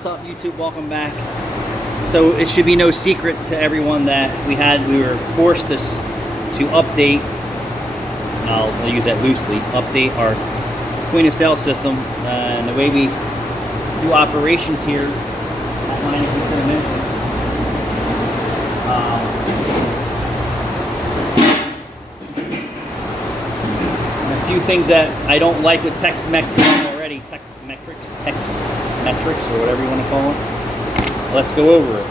What's up, YouTube? Welcome back. So it should be no secret to everyone that we were forced to update, I'll use that loosely, update our point of sale system and the way we do operations here at Mine Dimension. A few things that I don't like with Tekmetric already, Tekmetrics, or whatever you want to call them. Let's go over it.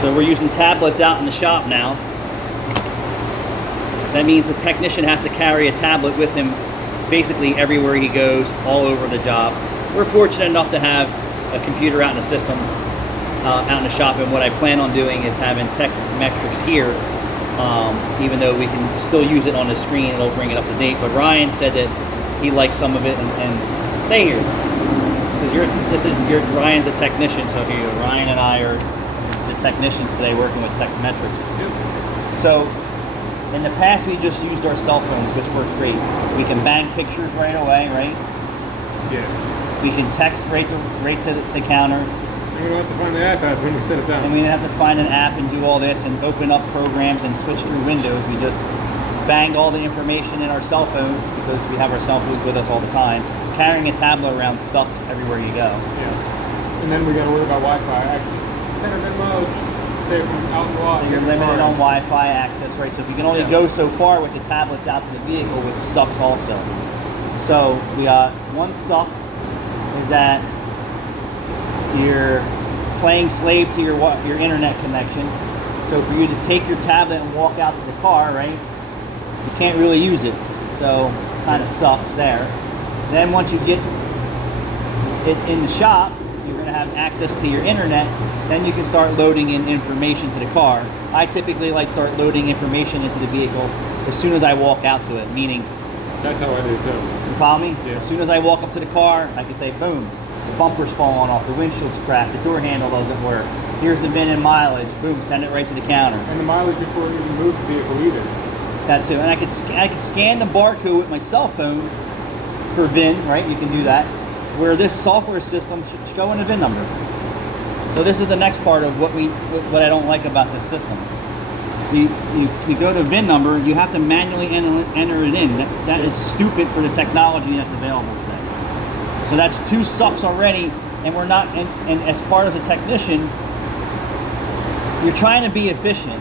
So we're using tablets out in the shop now. That means the technician has to carry a tablet with him basically everywhere he goes, all over the job. We're fortunate enough to have a computer out in the system, out in the shop, and what I plan on doing is having Tekmetrics here. Even though we can still use it on the screen, it'll bring it up to date. But Ryan said that he likes some of it, and stay here because Ryan's a technician. So here, Ryan and I are the technicians today working with Tekmetrics. Yep. So in the past, we just used our cell phones, which works great. We can bang pictures right away, right? Yeah. We can text right to the counter. And we don't have to find the iPad when we set it down. And we didn't have to find an app and do all this and open up programs and switch through windows. We just banged all the information in our cell phones because we have our cell phones with us all the time. Carrying a tablet around sucks everywhere you go. Yeah. And then we got to worry about Wi-Fi access. Internet mode. Say from out and walk. So you're limited on Wi-Fi access, right? So if you can only go so far with the tablets out to the vehicle, which sucks also. So we got one suck is that you're playing slave to your internet connection. So for you to take your tablet and walk out to the car, right, you can't really use it. So kind of sucks there. Then once you get it in the shop, you're going to have access to your internet. Then you can start loading in information to the car. I typically like start loading information into the vehicle as soon as I walk out to it, meaning... That's how I do too. You follow me? Yeah. As soon as I walk up to the car, I can say, boom, the bumper's falling off, the windshield's cracked, the door handle doesn't work. Here's the VIN and mileage. Boom, send it right to the counter. And the mileage before you even move the vehicle either. That too. And I can scan the barcode with my cell phone for VIN, right? You can do that. Where this software system should show in a VIN number. So this is the next part of what I don't like about this system. So you go to VIN number, you have to manually enter it in. That is stupid for the technology that's available today. So that's two sucks already, and we're not. And as part of the technician, you're trying to be efficient,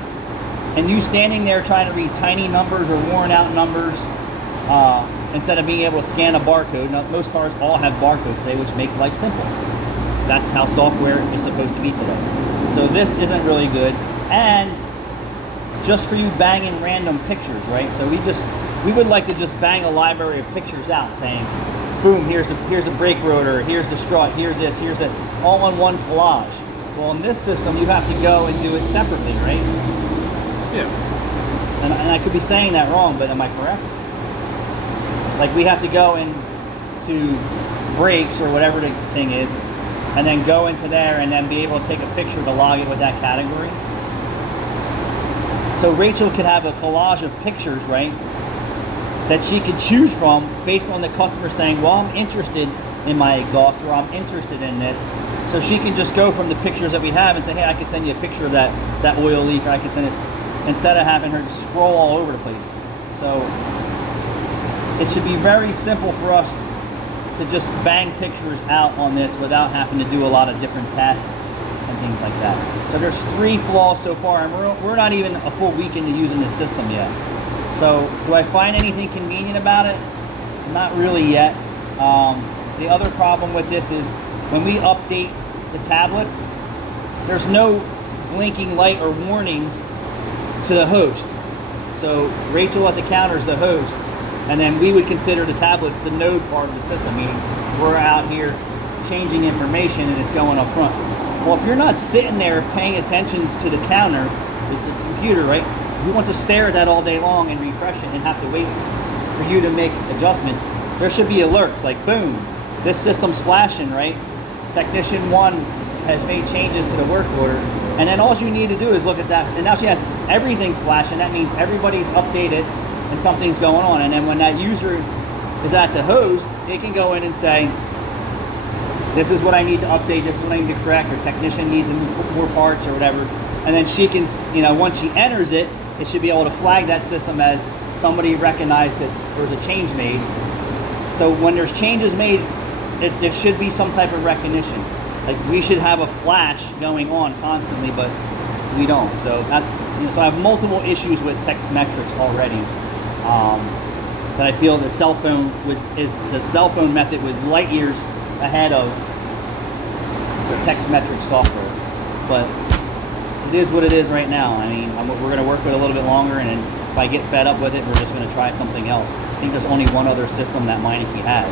and you standing there trying to read tiny numbers or worn out numbers instead of being able to scan a barcode. Now, most cars all have barcodes today, which makes life simple. That's how software is supposed to be today. So this isn't really good, and just for you banging random pictures, right? So we would like to just bang a library of pictures out, saying, boom, here's the brake rotor, here's the strut, here's this, all on one collage. Well, in this system, you have to go and do it separately, right? Yeah. And I could be saying that wrong, but am I correct? Like we have to go into brakes or whatever the thing is, and then go into there and then be able to take a picture to log it with that category. So Rachel could have a collage of pictures, right, that she could choose from based on the customer saying, well, I'm interested in my exhaust, or I'm interested in this. So she can just go from the pictures that we have and say, hey, I can send you a picture of that oil leak, or I can send this, instead of having her scroll all over the place. So it should be very simple for us to just bang pictures out on this without having to do a lot of different tests and things like that. So there's 3 flaws so far, and we're not even a full week into using this system yet. So do I find anything convenient about it? Not really yet. The other problem with this is when we update the tablets, there's no blinking light or warnings to the host. So Rachel at the counter is the host, and then we would consider the tablets the node part of the system, meaning we're out here changing information and it's going up front. Well, if you're not sitting there paying attention to the counter, the computer, right? You want to stare at that all day long and refresh it and have to wait for you to make adjustments. There should be alerts like, boom, this system's flashing, right? Technician 1 has made changes to the work order. And then all you need to do is look at that. And now she has everything's flashing. That means everybody's updated and something's going on. And then when that user is at the host, they can go in and say, this is what I need to update, this is what I need to correct, or technician needs more parts or whatever. And then she can, once she enters it, it should be able to flag that system as somebody recognized that there was a change made. So when there's changes made, there should be some type of recognition. Like we should have a flash going on constantly, but we don't. So that's, so I have multiple issues with Tekmetric already. That I feel the cell phone method was light years ahead of the Tekmetric software. But it is what it is right now. I mean, we're going to work with it a little bit longer, and then if I get fed up with it, we're just going to try something else. I think there's only one other system that Meineke has.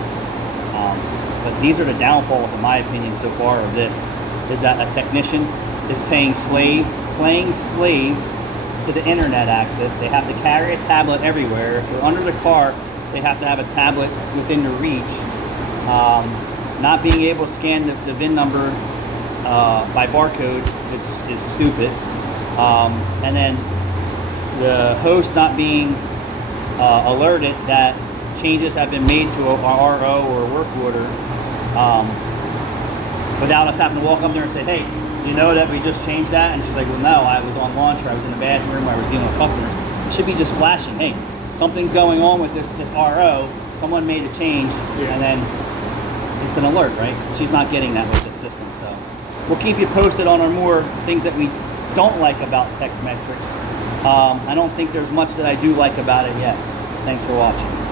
But these are the downfalls, in my opinion, so far of this, is that a technician is playing slave to the internet access. They have to carry a tablet everywhere. If they're under the car, they have to have a tablet within their reach. Not being able to scan the VIN number by barcode is stupid. And then the host not being alerted that changes have been made to a RO or a work order without us having to walk up there and say, hey, you know that we just changed that? And she's like, well, no, I was on lunch, or I was in the bathroom, or I was dealing with customers. It should be just flashing, hey, something's going on with this RO, someone made a change, and then it's an alert, right? She's not getting that with this system. So we'll keep you posted on our more things that we don't like about Tekmetric. I don't think there's much that I do like about it yet. Thanks for watching.